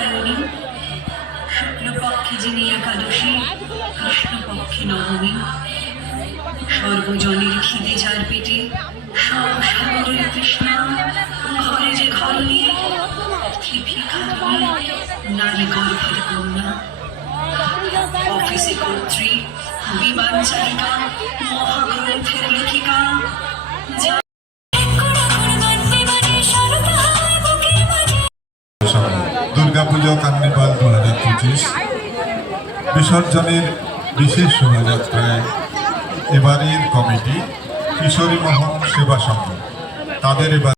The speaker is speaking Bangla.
কাত্যায়নী, শুক্লপক্ষে যিনি একাদশী, কৃষ্ণপক্ষে নবমী। সর্বজনের খিদে যার পেটে, সব সাগরের তৃষ্ণা, ঘরে যে ঘর নিয়ে পথে ভিখারিণী, নারী গর্ভের কন্যা। অফিসে কর্ত্রী, বিমান চালিকা, মহাগ্রন্থের লেখিকা, দুর্গাপূজা কার্নিভাল 2025 বিসর্জনের বিশেষ শোভাযাত্রায় এবারের কমিটি কিশোরী মোহন সেবা সংঘ তাদের এবার